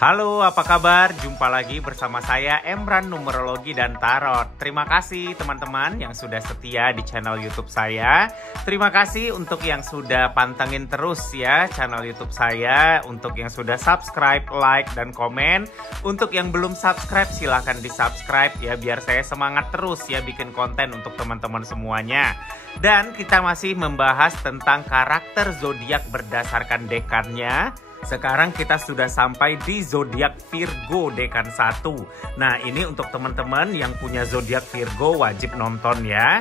Halo, apa kabar? Jumpa lagi bersama saya Emran Numerologi dan Tarot. Terima kasih teman-teman yang sudah setia di channel YouTube saya. Terima kasih untuk yang sudah pantengin terus ya channel YouTube saya. Untuk yang sudah subscribe, like, dan komen. Untuk yang belum subscribe silahkan di subscribe ya, biar saya semangat terus ya bikin konten untuk teman-teman semuanya. Dan kita masih membahas tentang karakter zodiak berdasarkan dekannya. Sekarang kita sudah sampai di zodiak Virgo dekan 1. Nah, ini untuk teman-teman yang punya zodiak Virgo wajib nonton ya.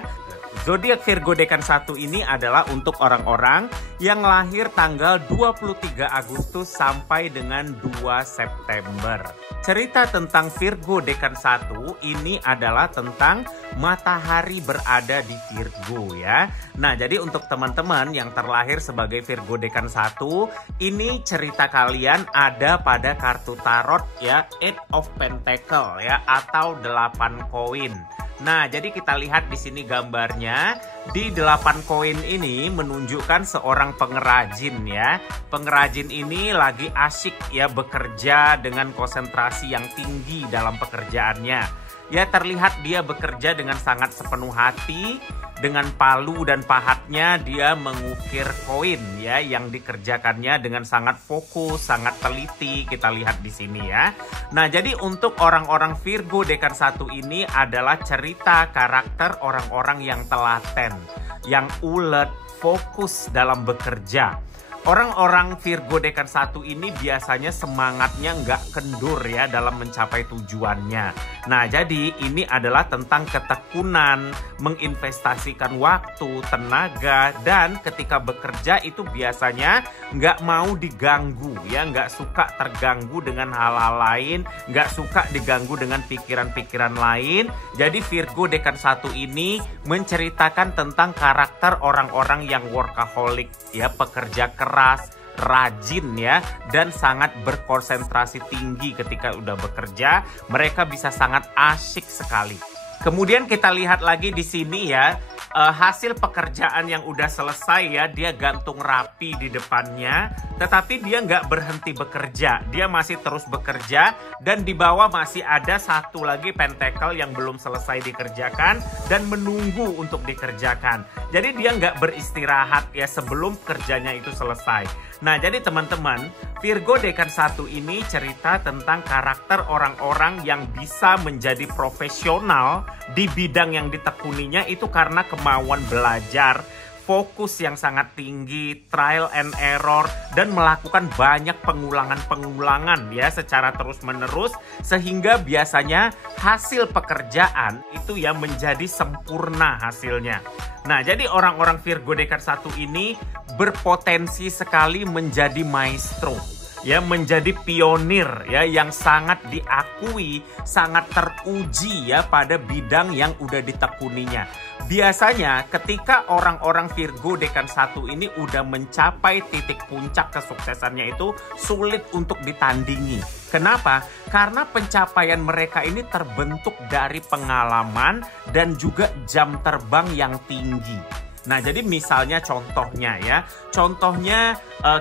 Zodiak Virgo dekan 1 ini adalah untuk orang-orang yang lahir tanggal 23 Agustus sampai dengan 2 September. Cerita tentang Virgo dekan 1 ini adalah tentang matahari berada di Virgo ya. Nah, jadi untuk teman-teman yang terlahir sebagai Virgo dekan 1, ini cerita kalian ada pada kartu tarot ya, Eight of Pentacle ya, atau 8 koin. Nah, jadi kita lihat di sini gambarnya. Di 8 koin ini menunjukkan seorang pengrajin ya. Pengrajin ini lagi asyik ya bekerja dengan konsentrasi yang tinggi dalam pekerjaannya. Ya, terlihat dia bekerja dengan sangat sepenuh hati. Dengan palu dan pahatnya dia mengukir koin ya, yang dikerjakannya dengan sangat fokus, sangat teliti. Kita lihat di sini ya. Nah, jadi untuk orang-orang Virgo dekan 1 ini adalah cerita karakter orang-orang yang telaten, yang ulet, fokus dalam bekerja. Orang-orang Virgo dekan 1 ini biasanya semangatnya nggak kendur ya dalam mencapai tujuannya. Nah, jadi ini adalah tentang ketekunan, menginvestasikan waktu, tenaga, dan ketika bekerja itu biasanya nggak mau diganggu ya, nggak suka terganggu dengan hal-hal lain, nggak suka diganggu dengan pikiran-pikiran lain. Jadi Virgo dekan 1 ini menceritakan tentang karakter orang-orang yang workaholic ya, pekerja keras, rajin ya, dan sangat berkonsentrasi tinggi ketika udah bekerja. Mereka bisa sangat asyik sekali. Kemudian kita lihat lagi di sini ya, hasil pekerjaan yang udah selesai ya, dia gantung rapi di depannya, tetapi dia nggak berhenti bekerja, dia masih terus bekerja, dan di bawah masih ada satu lagi pentacle yang belum selesai dikerjakan dan menunggu untuk dikerjakan. Jadi dia nggak beristirahat ya sebelum kerjanya itu selesai. Nah, jadi teman-teman, Virgo dekan 1 ini cerita tentang karakter orang-orang yang bisa menjadi profesional di bidang yang ditekuninya itu karena kemauan belajar, fokus yang sangat tinggi, trial and error, dan melakukan banyak pengulangan-pengulangan ya secara terus-menerus, sehingga biasanya hasil pekerjaan itu ya menjadi sempurna hasilnya. Nah, jadi orang-orang Virgo dekan 1 ini berpotensi sekali menjadi maestro ya, menjadi pionir ya, yang sangat diakui, sangat teruji ya pada bidang yang udah ditekuninya. Biasanya ketika orang-orang Virgo dekan 1 ini udah mencapai titik puncak kesuksesannya itu sulit untuk ditandingi. Kenapa? Karena pencapaian mereka ini terbentuk dari pengalaman dan juga jam terbang yang tinggi. Nah, jadi misalnya contohnya ya,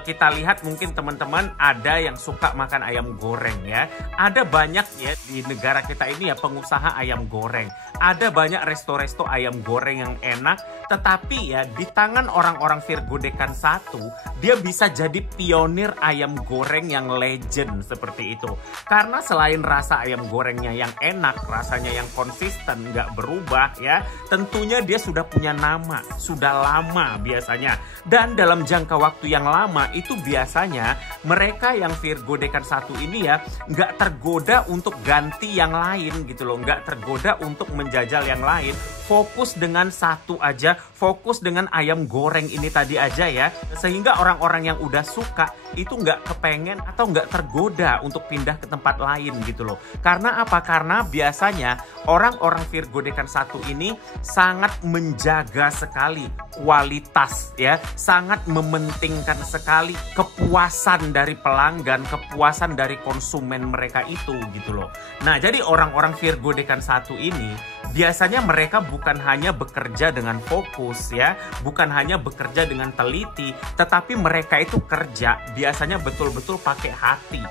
kita lihat mungkin teman-teman ada yang suka makan ayam goreng ya. Ada banyak ya di negara kita ini ya pengusaha ayam goreng. Ada banyak resto-resto ayam goreng yang enak, tetapi ya di tangan orang-orang Virgo dekan 1, dia bisa jadi pionir ayam goreng yang legend seperti itu. Karena selain rasa ayam gorengnya yang enak, rasanya yang konsisten, nggak berubah ya, tentunya dia sudah punya nama, sudah lama biasanya. Dan dalam jangka waktu yang lama itu biasanya mereka yang Virgo dekan 1 ini ya nggak tergoda untuk ganti yang lain gitu loh, nggak tergoda untuk menjajal yang lain, fokus dengan satu aja, fokus dengan ayam goreng ini tadi aja ya, sehingga orang-orang yang udah suka itu nggak kepengen atau nggak tergoda untuk pindah ke tempat lain gitu loh. Karena apa? Karena biasanya orang-orang Virgo dekan 1 ini sangat menjaga sekali kualitas ya, sangat mementingkan sekali kepuasan dari pelanggan, kepuasan dari konsumen mereka itu gitu loh. Nah, jadi orang-orang Virgo dekan 1 ini biasanya mereka bukan hanya bekerja dengan fokus ya, bukan hanya bekerja dengan teliti, tetapi mereka itu kerja biasanya betul-betul pakai hati.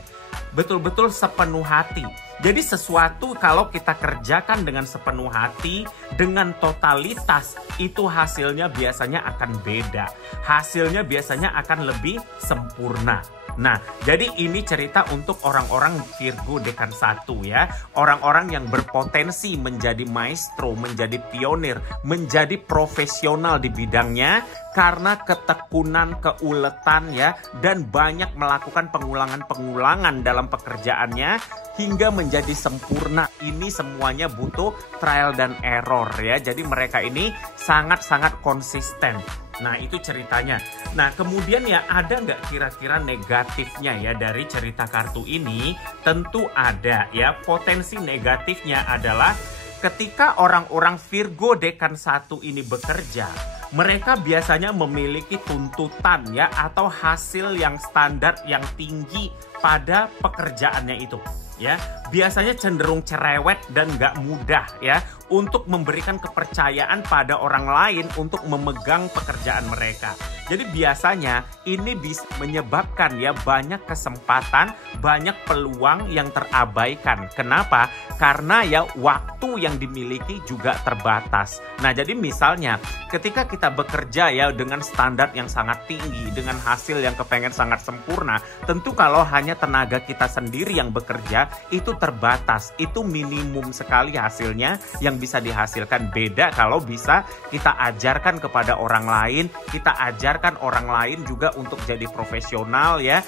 betul-betul sepenuh hati. Jadi sesuatu kalau kita kerjakan dengan sepenuh hati, dengan totalitas, itu hasilnya biasanya akan beda. Hasilnya biasanya akan lebih sempurna. Nah, jadi ini cerita untuk orang-orang Virgo Dekan 1 ya. Orang-orang yang berpotensi menjadi maestro, menjadi pionir, menjadi profesional di bidangnya karena ketekunan, keuletan ya, dan banyak melakukan pengulangan-pengulangan dalam pekerjaannya hingga menjadi sempurna. Ini semuanya butuh trial dan error ya. Jadi mereka ini sangat-sangat konsisten. Nah, itu ceritanya. Nah, kemudian ya ada nggak kira-kira negatifnya ya dari cerita kartu ini? Tentu ada ya. Potensi negatifnya adalah ketika orang-orang Virgo Dekan 1 ini bekerja, mereka biasanya memiliki tuntutan ya atau hasil yang standar yang tinggi pada pekerjaannya itu. Ya, biasanya cenderung cerewet dan nggak mudah ya untuk memberikan kepercayaan pada orang lain untuk memegang pekerjaan mereka. Jadi biasanya ini bisa menyebabkan ya banyak kesempatan, banyak peluang yang terabaikan. Kenapa? Karena ya waktu yang dimiliki juga terbatas. Nah, jadi misalnya ketika kita bekerja ya dengan standar yang sangat tinggi, dengan hasil yang kepengen sangat sempurna, tentu kalau hanya tenaga kita sendiri yang bekerja, itu terbatas, itu minimum sekali hasilnya yang bisa dihasilkan. Beda kalau bisa kita ajarkan kepada orang lain, kita ajarkan orang lain juga untuk jadi profesional ya.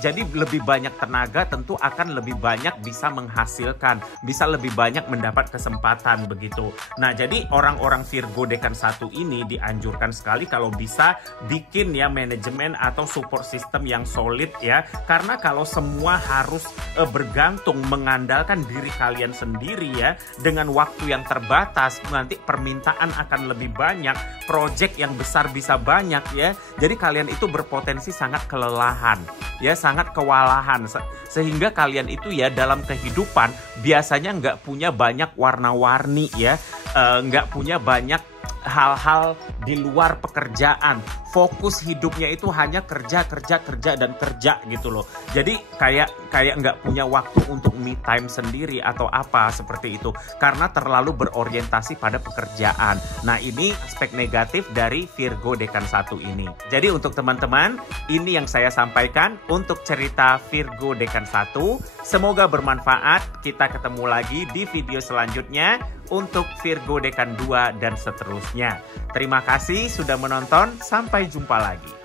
Jadi lebih banyak tenaga tentu akan lebih banyak bisa menghasilkan, bisa lebih banyak mendapat kesempatan begitu. Nah, jadi orang-orang Virgo Dekan 1 ini dianjurkan sekali kalau bisa bikin ya manajemen atau support system yang solid ya. Karena kalau semua harus bergantung mengandalkan diri kalian sendiri ya, dengan waktu yang terbatas, nanti permintaan akan lebih banyak, project yang besar bisa banyak ya. Jadi kalian itu berpotensi sangat kelelahan ya, sangat kewalahan, sehingga kalian itu ya dalam kehidupan biasanya nggak punya banyak warna-warni ya, nggak punya banyak hal-hal di luar pekerjaan. Fokus hidupnya itu hanya kerja dan kerja gitu loh. Jadi kayak nggak punya waktu untuk me time sendiri atau apa seperti itu, karena terlalu berorientasi pada pekerjaan. Nah, ini aspek negatif dari Virgo Dekan 1 ini. Jadi untuk teman-teman, ini yang saya sampaikan untuk cerita Virgo Dekan 1. Semoga bermanfaat. Kita ketemu lagi di video selanjutnya untuk Virgo Dekan 2 dan seterusnya. Terima kasih sudah menonton. Sampai jumpa lagi.